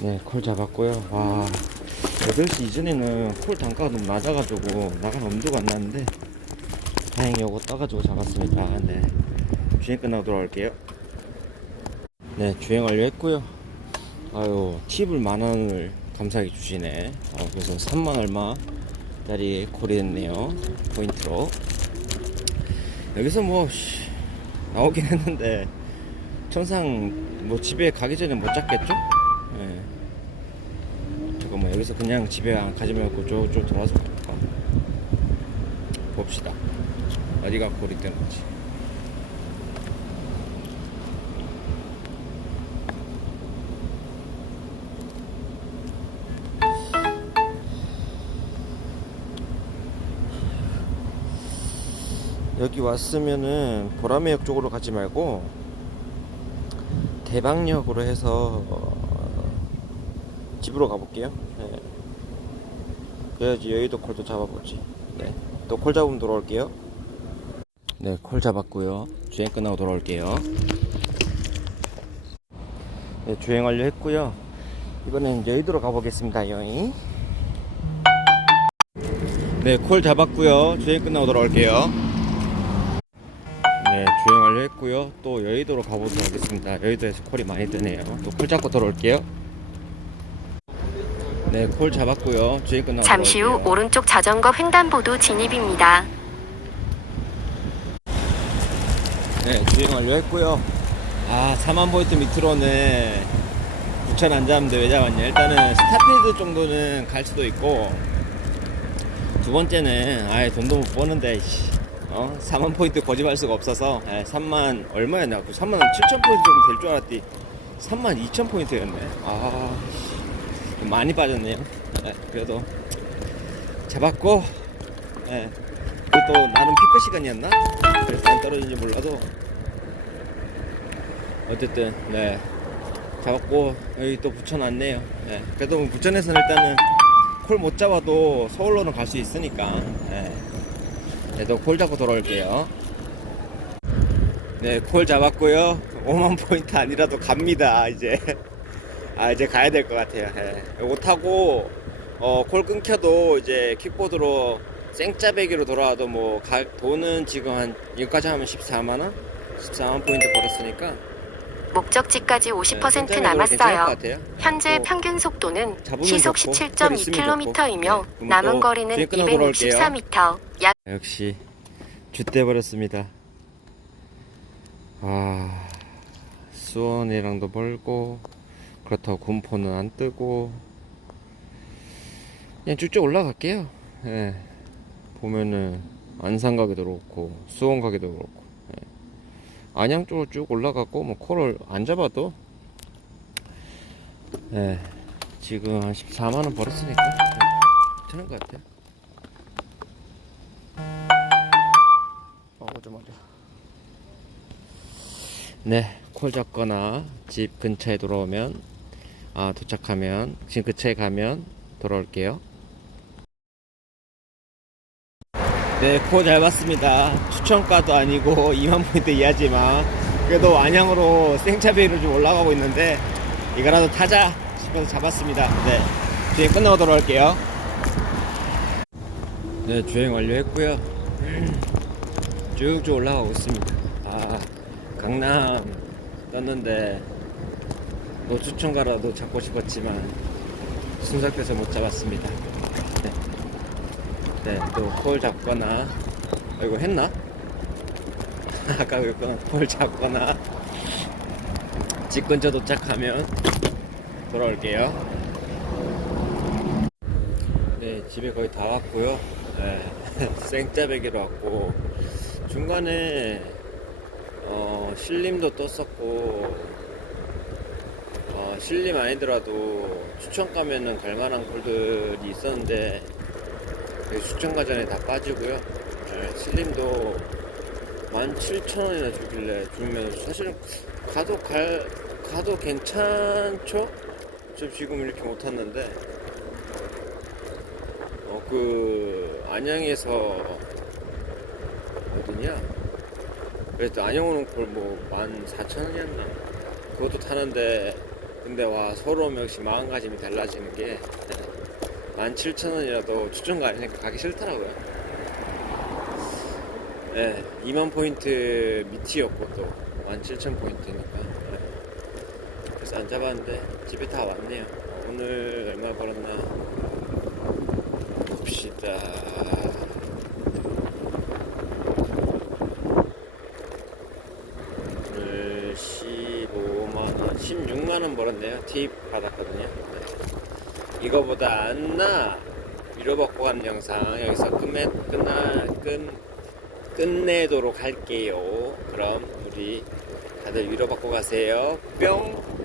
네, 콜 잡았고요. 와, 8시 이전에는 콜 단가가 너무 낮아가지고 나간 엄두가 안 나는데 다행히 요거 떠가지고 잡았습니다. 네, 주행 끝나고 돌아올게요. 네, 주행 완료했고요. 아유, 팁을 만 원을 감사하게 주시네. 아, 그래서 3만 얼마짜리 콜이 됐네요. 포인트로. 여기서 뭐, 씨, 나오긴 했는데, 천상 뭐 집에 가기 전에 못 잡겠죠? 여기서 그냥 집에 안 가지 말고 저쪽 돌아서 갈까? 봅시다. 어디가 골이 되는지. 여기 왔으면은 보라매역 쪽으로 가지 말고 대방역으로 해서 어, 집으로 가볼게요. 네. 그래야지 여의도 콜도 잡아보지. 네. 또 콜 잡으면 돌아올게요. 네, 콜 잡았고요. 주행 끝나고 돌아올게요. 네, 주행 완료했고요. 이번엔 여의도로 가보겠습니다. 여행. 네, 콜 잡았고요. 주행 끝나고 돌아올게요. 네, 주행 완료했고요. 또 여의도로 가보도록 하겠습니다. 여의도에서 콜이 많이 뜨네요. 또 콜 잡고 돌아올게요. 네, 콜 잡았고요. 주행 끝나고 잠시 후 돌아올게요. 오른쪽 자전거 횡단보도 진입입니다. 네, 주행 완료했고요. 아, 4만 포인트 밑으로는 9천 안 잡는데 왜 잡았냐? 일단은 스타필드 정도는 갈 수도 있고 두 번째는 아예 돈도 못 버는데 씨, 어? 4만 포인트 거짓말 수가 없어서 예, 3만 얼마였냐? 3만 7천 포인트 정도 될 줄 알았더니 3만 2천 포인트였네. 아, 씨, 많이 빠졌네요. 예, 그래도 잡았고 예. 그또 나름 피크 시간이었나? 그래서 안 떨어진지 몰라도 어쨌든 네 잡았고 여기 또 붙여놨네요. 네. 그래도 뭐 부천에서는 일단은 콜 못 잡아도 서울로는 갈 수 있으니까 네. 그래도 콜 잡고 돌아올게요. 네, 콜 잡았고요. 5만 포인트 아니라도 갑니다. 이제 아 이제 가야 될 것 같아요. 네. 이거 타고 어, 콜 끊겨도 이제 킥보드로 생짜배기로 돌아와도 뭐 가, 돈은 지금 한 여기까지 하면 14만 원, 14만 포인트 벌었으니까 목적지까지 네, 50% 괜찮을 것 남았어요. 같아요. 현재 또 평균 속도는 잡으면 시속 좋고, 콜 있으면 17.2km이며 좋고. 네, 그럼 남은 또 거리는 뒤에 끊어 돌아올게요. 264m. 약 역시 줏대 버렸습니다. 아 수원이랑도 멀고 그렇다고 군포는 안 뜨고 그냥 쭉쭉 올라갈게요. 예. 보면은 안산 가기도 그렇고 수원 가기도 그렇고 예. 안양 쪽으로 쭉 올라가고 뭐 코를 안 잡아도 예. 지금 한 14만 원 벌었으니까 예. 괜찮은 것 같아요. 어, 좀 어려. 네, 콜 잡거나 집 근처에 돌아오면, 아, 도착하면, 집 근처에 가면 돌아올게요. 네, 콜잘 봤습니다. 추천가도 아니고 2만 포인트 이하지만, 그래도 안양으로 생차베이로 좀 올라가고 있는데, 이거라도 타자 싶어서 잡았습니다. 네, 주행 끝나고 돌아올게요. 네, 주행 완료했고요. 쭉쭉 올라가고 있습니다. 아, 강남 떴는데 노추천가라도 잡고 싶었지만 순삭돼서 못 잡았습니다. 네, 네, 또콜 잡거나 어, 이거 했나? 아까 그랬구나. 콜 잡거나 집 근처 도착하면 돌아올게요. 네, 집에 거의 다 왔고요. 네, 생짜배기로 왔고 중간에 어, 신림도 떴었고 어, 신림 아니더라도 추천 가면은 갈만한 골들이 있었는데 그 추천 가전에 다 빠지고요. 네, 신림도 17,000원이나 주길래 주면 사실은 가도 갈 가도 괜찮죠? 저 지금 이렇게 못 탔는데 어 그 안양에서 어디냐? 그래도 안양 오는 걸뭐 14,000원이었나? 그것도 타는데 근데 와 서로 역시 마음가짐이 달라지는 게 17,000원이라도 추천가 아니니까 가기 싫더라고요. 네, 2만 포인트 밑이었고 또 17,000포인트니까. 그래서 안 잡았는데 집에 다 왔네요. 오늘 얼마 벌었나 봅시다. 오늘 15만원, 16만원 벌었네요. 팁 받았거든요. 네. 이거보다 안 나! 위로받고 간 영상 여기서 끝내, 끝나, 끝, 끝내도록 할게요. 그럼 우리 다들 위로받고 가세요. 뿅!